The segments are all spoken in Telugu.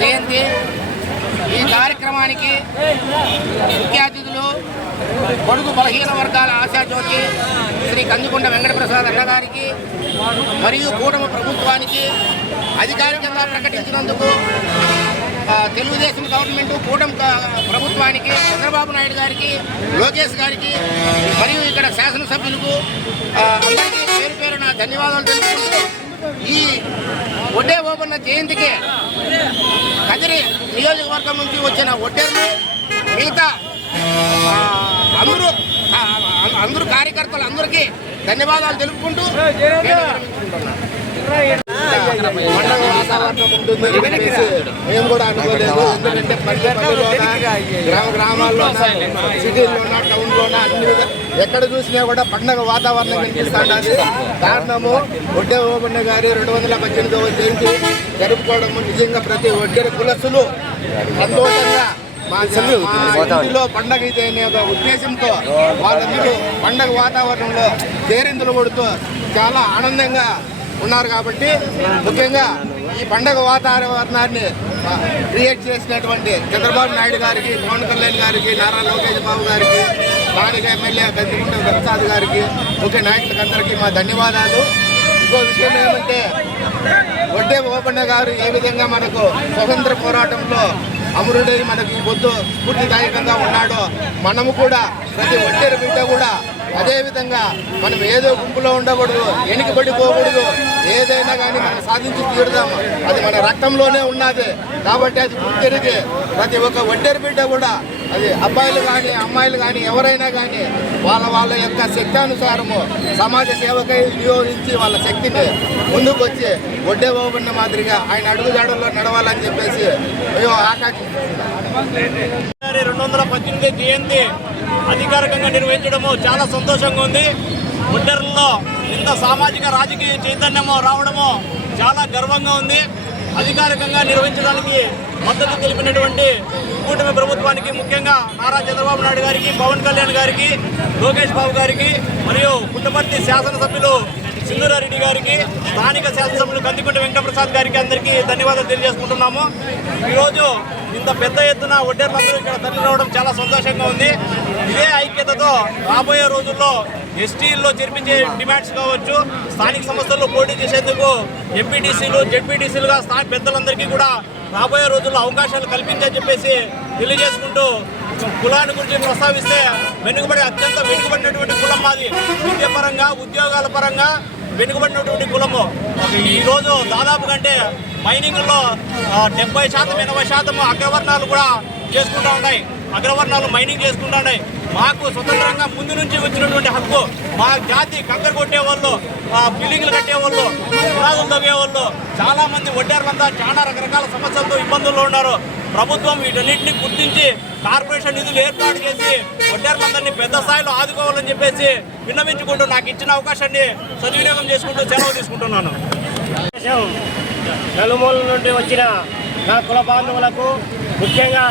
జయంతి. ఈ కార్యక్రమానికి ముఖ్య అతిథులు పొడుగు బలహీన వర్గాల ఆశాజ్యోతి శ్రీ కందుకొండ వెంకటప్రసాద్ అన్నగారికి మరియు కూటమి ప్రభుత్వానికి అధికారికంగా ప్రకటించినందుకు తెలుగుదేశం గవర్నమెంట్ కూటమి ప్రభుత్వానికి చంద్రబాబు నాయుడు గారికి లోకేష్ గారికి మరియు ఇక్కడ శాసనసభ్యులకు అందరికీ పేరు పేరున ధన్యవాదాలు తెలుపుకుంటూ ఈ ఒడ్డే ఓపన్న జయంతికి కదిరి నియోజకవర్గం నుంచి వచ్చిన ఒడ్డెర్లు మిగతా అందరూ అందరూ కార్యకర్తలు అందరికీ ధన్యవాదాలు తెలుపుకుంటూ మేము కూడా అనుకోలేదు. ఎందుకంటే గ్రామ గ్రామాల్లోన సిటీల్లోన టౌన్లోన అన్ని విధ- ఎక్కడ చూసినా కూడా పండగ వాతావరణం కనిపిస్తున్నది కారణము ఒడ్డే ఓబన్న గారి రెండు వందల పద్దెనిమిదవ జయంతి జరుపుకోవడం నిజంగా ప్రతి ఒడ్డెర కులసులు సంతోషంగా మా ఇంటిలో పండగ ఇది అనే ఒక ఉద్దేశంతో వాళ్ళందరూ పండగ వాతావరణంలో కేరింతలు కొడుతూ చాలా ఆనందంగా ఉన్నారు కాబట్టి ముఖ్యంగా ఈ పండగ వాతావరణాన్ని క్రియేట్ చేసినటువంటి చంద్రబాబు నాయుడు గారికి పవన్ కళ్యాణ్ గారికి నారా లోకేష్ బాబు గారికి స్థానిక ఎమ్మెల్యే గంతికుంట ప్రసాద్ గారికి ముఖ్య నాయకులకు అందరికీ మా ధన్యవాదాలు. ఇంకో విషయం ఏమంటే వడ్డే ఓపన్న గారు ఏ విధంగా మనకు స్వతంత్ర పోరాటంలో అమరుడై మనకి పొద్దు స్ఫూర్తిదాయకంగా ఉన్నాడో మనము కూడా ప్రతి ఒడ్డేరు బిడ్డ కూడా అదేవిధంగా మనం ఏదో గుంపులో ఉండకూడదు వెనుకబడి పోకూడదు ఏదైనా కానీ మనం సాధించి తీరుదాము. అది మన రక్తంలోనే ఉన్నది. కాబట్టి అది గుర్తెరిగి. ప్రతి ఒక్క ఒంటరి బిడ్డ కూడా అది అబ్బాయిలు కానీ అమ్మాయిలు కానీ ఎవరైనా కానీ వాళ్ళ వాళ్ళ యొక్క శక్తానుసారము సమాజ సేవకై వినియోగించి వాళ్ళ శక్తిని ముందుకు వచ్చి ఒడ్డే బాబున్న మాదిరిగా ఆయన అడుగుజాడల్లో నడవాలని చెప్పేసి మేము ఆకాంక్షిస్తున్నాం గారి రెండు వందల పద్దెనిమిది జయంతి అధికారికంగా నిర్వహించడము చాలా సంతోషంగా ఉంది. ఒడ్డర్లలో ఇంత సామాజిక రాజకీయ చైతన్యము రావడము చాలా గర్వంగా ఉంది. అధికారికంగా నిర్వహించడానికి మద్దతు తెలిపినటువంటి కూటమి ప్రభుత్వానికి ముఖ్యంగా నారా చంద్రబాబు నాయుడు గారికి పవన్ కళ్యాణ్ గారికి లోకేష్ బాబు గారికి మరియు పుట్టపర్తి శాసనసభ్యులు సింధూరారెడ్డి గారికి స్థానిక శాసనసభ్యులు కందికొండ వెంకటప్రసాద్ గారికి అందరికీ ధన్యవాదాలు తెలియజేసుకుంటున్నాము. ఈరోజు ఇంత పెద్ద ఎత్తున ఒడ్డేర్లందరూ ఇక్కడ తరలి రావడం చాలా సంతోషంగా ఉంది. ఇదే ఐక్యతతో రాబోయే రోజుల్లో ఎస్టీల్లో చేర్పించే డిమాండ్స్ కావచ్చు స్థానిక సంస్థల్లో పోటీ చేసేందుకు ఎంపీటీసీలు జెడ్పీటీసీలుగా స్థానిక పెద్దలందరికీ కూడా రాబోయే రోజుల్లో అవకాశాలు కల్పించని చెప్పేసి తెలియజేసుకుంటూ కులాన్ని గురించి ప్రస్తావిస్తే వెనుకబడి అత్యంత వెనుకబడినటువంటి కులం మాది. విద్యాపరంగా ఉద్యోగాల పరంగా వెనుకబడినటువంటి కులము. ఈరోజు దాదాపు కంటే మైనింగ్లో డెబ్బై శాతం ఎనభై శాతం అగ్రవర్ణాలు కూడా చేసుకుంటూ ఉన్నాయి. అగ్రవర్ణాలు మైనింగ్ చేసుకుంటూ ఉన్నాయి. మాకు స్వతంత్రంగా ముందు నుంచి వచ్చినటువంటి హక్కు మా జాతి కంకర కొట్టే వాళ్ళు బిల్డింగ్లు కట్టే వాళ్ళు పునాదులు తవ్వే వాళ్ళు చాలామంది వడ్డారులంతా చాలా రకరకాల సమస్యలతో ఇబ్బందుల్లో ఉన్నారు. ప్రభుత్వం వీటన్నిటిని గుర్తించి కార్పొరేషన్ నిధులు ఏర్పాటు చేసి వడ్డేర్లందరినీ పెద్ద స్థాయిలో ఆదుకోవాలని చెప్పేసి విన్నవించుకుంటూ నాకు ఇచ్చిన అవకాశాన్ని సద్వినియోగం చేసుకుంటూ సెలవు తీసుకుంటున్నాను. నలుమూల నుండి వచ్చిన నా కుల బాంధవులకు ముఖ్యంగా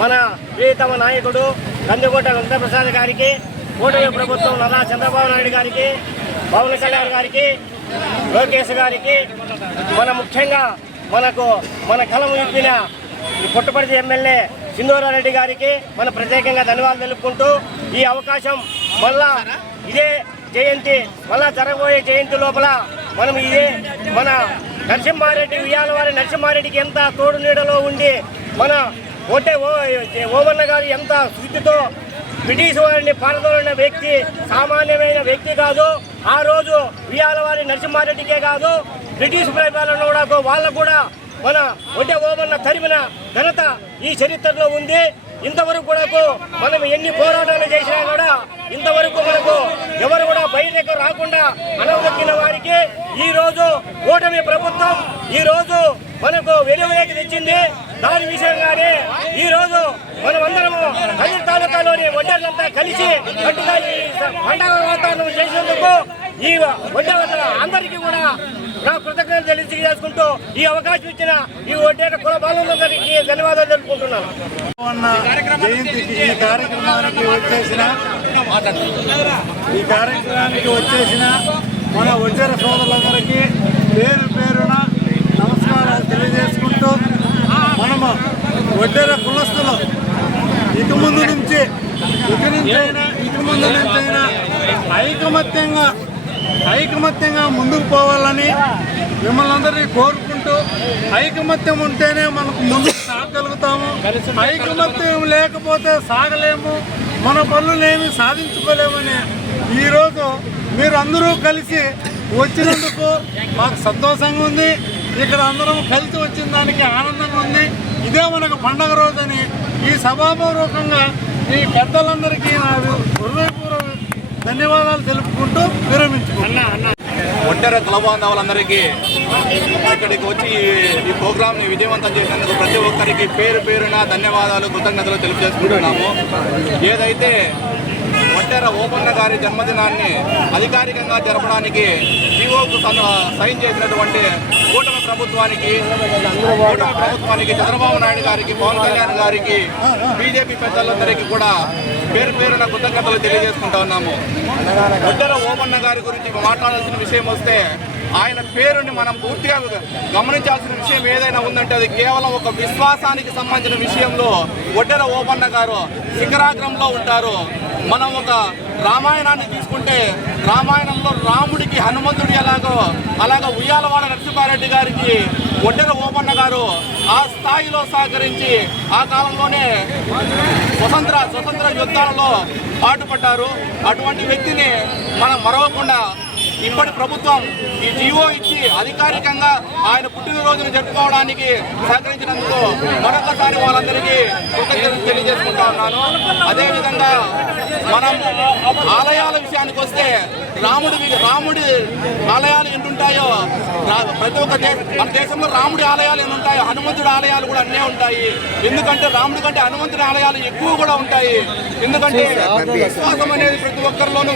మన ప్రియతమ నాయకుడు కందుకోట వెంకటప్రసాద్ గారికి కూటమి ప్రభుత్వం నల్లా చంద్రబాబు నాయుడు గారికి పవన్ కళ్యాణ్ గారికి లోకేష్ గారికి మన ముఖ్యంగా మనకు మన కలం ఇప్పిన పుట్టపర్తి ఎమ్మెల్యే సింధూరారెడ్డి గారికి మన ప్రత్యేకంగా ధన్యవాదాలు తెలుపుకుంటూ ఈ అవకాశం మళ్ళా ఇదే జయంతి మళ్ళా జరగబోయే జయంతి లోపల మనం ఇదే మన నరసింహారెడ్డి ఉయ్యాల వారి నరసింహారెడ్డికి ఎంత తోడు నీడలో ఉండి మన ఓటే ఓ ఓవన్న గారు ఎంత శుద్ధితో బ్రిటిష్ వారిని పారదోలిన వ్యక్తి సామాన్యమైన వ్యక్తి కాదు ఆ రోజు ఉయ్యాల వారి నరసింహారెడ్డికే కాదు బ్రిటిష్ ప్రభుత్వాలను కూడా వాళ్ళకు కూడా మన ఒడ్డే ఓమన్న తరిమిన ఘనత ఈ చరిత్రలో ఉంది. ఇంతవరకు కూడా మనం ఎన్ని పోరాటాలు చేసినా కూడా ఇంతవరకు మనకు ఎవరు కూడా బయటకు రాకుండా అనవదక్కిన వారికి ఈ రోజు ఓటమి ప్రభుత్వం ఈ రోజు మనకు వెలుగులోకి తెచ్చింది. దాని విషయంగానే ఈ రోజు మనం అందరము కదిరి తాలూకాలోని ఒడ్డర్లంతా కలిసి పండుగ వాతావరణం చేసినందుకు ఈ వడ్డేవతల అందరికీ కూడా నా కృతజ్ఞతలు తెలియజేసుకుంటూ ఈ అవకాశం ఇచ్చిన ఈ వడ్డేట కుల బాలందరికీ ధన్యవాదాలు తెలుపుకుంటున్నాను. ఈ కార్యక్రమానికి వచ్చేసిన ఈ వచ్చేసిన మన వడ్డేర సోదరులందరికీ పేరు పేరున నమస్కారాలు తెలియజేసుకుంటూ మనము వడ్డేర కులస్తులు ఇటు ముందు నుంచి ఇటు నుంచి అయినా ఇటు ముందు నుంచి అయినా ఐకమత్యంగా ఐకమత్యంగా ముందుకు పోవాలని మిమ్మల్ని అందరినీ కోరుకుంటూ ఐకమత్యం ఉంటేనే మనకు ముందుకు సాగలుగుతాము. ఐకమత్యం లేకపోతే సాగలేము. మన పనులేమి సాధించుకోలేమని ఈరోజు మీరు అందరూ కలిసి వచ్చినందుకు మాకు సంతోషంగా ఉంది. ఇక్కడ అందరం కలిసి వచ్చిన దానికి ఆనందంగా ఉంది. ఇదే మనకు పండగ రోజని ఈ సభాపూర్వకంగా ఈ పెద్దలందరికీ నా హృదయపూర్వక ధన్యవాదాలు తెలుపుకుంటూ విరమించుకుంటున్నా. ఒంటరి కులబాంధవులందరికీ ఇక్కడికి వచ్చి ఈ- ఈ ప్రోగ్రామ్ని విజయవంతం చేసినందుకు ప్రతి ఒక్కరికి పేరు పేరున ధన్యవాదాలు కృతజ్ఞతలు తెలియజేసుకుంటున్నాము ఏదైతే ఒంటెర ఓపన్న గారి జన్మదినాన్ని అధికారికంగా జరపడానికి జీవోకు సైన్ చేసినటువంటి కూటమి ప్రభుత్వానికి కూటమి ప్రభుత్వానికి చంద్రబాబు నాయుడు గారికి పవన్ కళ్యాణ్ గారికి బీజేపీ పెద్దలందరికీ కూడా పేరు పేరున కృతజ్ఞతలు తెలియజేసుకుంటా ఉన్నాము. ఒడ్డర ఓమన్న గారి గురించి మాట్లాడాల్సిన విషయం వస్తే ఆయన పేరుని మనం పూర్తిగా గమనించాల్సిన విషయం ఏదైనా ఉందంటే అది కేవలం ఒక విశ్వాసానికి సంబంధించిన విషయంలో ఒడ్డెర ఓపన్న గారు శిఖరాగ్రంలో ఉంటారు. మనం ఒక రామాయణాన్ని తీసుకుంటే రామాయణంలో రాముడికి హనుమంతుడి ఎలాగో అలాగ ఉయ్యాలవాడ నరసింహారెడ్డి గారికి ఒడ్డెర ఓపన్న గారు ఆ స్థాయిలో సహకరించి ఆ కాలంలోనే స్వతంత్ర స్వతంత్ర యుద్ధాలలో పాటుపడ్డారు. అటువంటి వ్యక్తిని మనం మరవకుండా ఇప్పటి ప్రభుత్వం ఈ జీవో ఇచ్చి అధికారికంగా ఆయన పుట్టినరోజును జరుపుకోవడానికి సహకరించినందుకు మరొకసారి వాళ్ళందరికీ కృతజ్ఞతలు తెలియజేసుకుంటా ఉన్నాను. అదేవిధంగా మనం ఆలయాల విషయానికి వస్తే రాముడి రాముడి ఆలయాలు ఎన్ని ఉంటాయో ప్రతి ఒక్క మన దేశంలో రాముడి ఆలయాలు ఎన్ని ఉంటాయో హనుమంతుడి ఆలయాలు కూడా అన్నీ ఉంటాయి. ఎందుకంటే రాముడి కంటే హనుమంతుడి ఆలయాలు ఎక్కువ కూడా ఉంటాయి. ఎందుకంటే విశ్వాసం అనేది ప్రతి ఒక్కరిలోనూ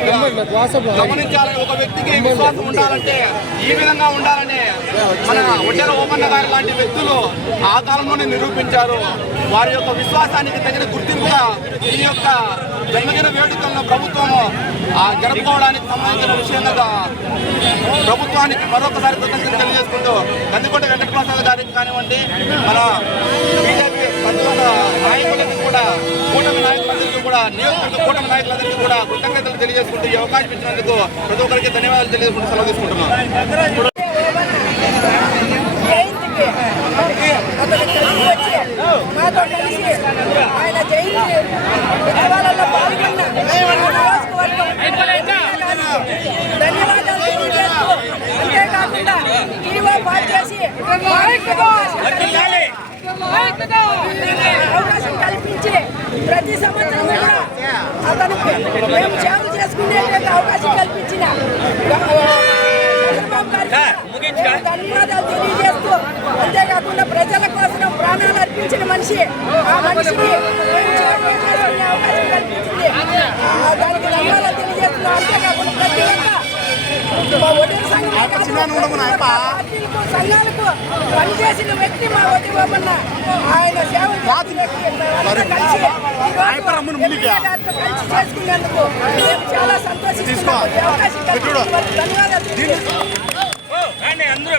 గమనించాలని ఒక వ్యక్తికి విశ్వాసం ఉండాలంటే ఈ విధంగా ఉండాలని మన ఒడ్డెర ఓమన్న గారి లాంటి వ్యక్తులు ఆ కాలంలోనే నిరూపించారు. వారి యొక్క విశ్వాసానికి తగిన గుర్తింపుగా ఈ యొక్క జన్మదిన వేడుకలను ప్రభుత్వం జరుపుకోవడానికి సంబంధించిన విషయంగా ప్రభుత్వానికి మరొకసారి కృతజ్ఞతలు తెలియజేసుకుంటూ కందికొండ వెంకటప్రసాద్ గారికి కానివ్వండి మన బీజేపీ నాయకులకి కూడా కూటమి నాయకులందరికీ కూడా నియోజకవర్గ కూటమి నాయకులందరికీ కూడా కృతజ్ఞతలు తెలియజేసుకుంటూ ఈ అవకాశం ఇచ్చినందుకు ప్రతి ఒక్కరికి ధన్యవాదాలు తెలియజేసుకుంటూ సెలవు తీసుకుంటున్నాను జయంతికి అతను కలిసి వచ్చి మాతో కలిసి ఆయన జయంతి ఉత్సవాలలో పాల్గొన్న ధన్యవాదాలు. తెలియజేస్తూ అంతేకాకుండా టీవో చేసి అవకాశం కల్పించి ప్రతి సంవత్సరం కూడా అతను మేము సేవలు చేసుకునేటువంటి అవకాశం కల్పించిన ధన్యవాదాలు తెలియజేస్తూ అంతేకాకుండా ప్రజల కోసం ప్రాణాలు అర్పించిన మనిషి ఆ మనిషికి అవకాశం కల్పించింది. దానికి ధన్యవాదాలు తెలియజేస్తున్నాం అంతేకాకుండా ప్రతి ఒక్క మా వదిన సంఘం పార్టీలకు సంఘాలకు పనిచేసిన వ్యక్తి మా ఆయన కలిసి కలిసి చేసుకున్నందుకు మేము చాలా సంతోషిస్తున్నాం అవకాశం ధన్యవాదాలు కానీ అందరూ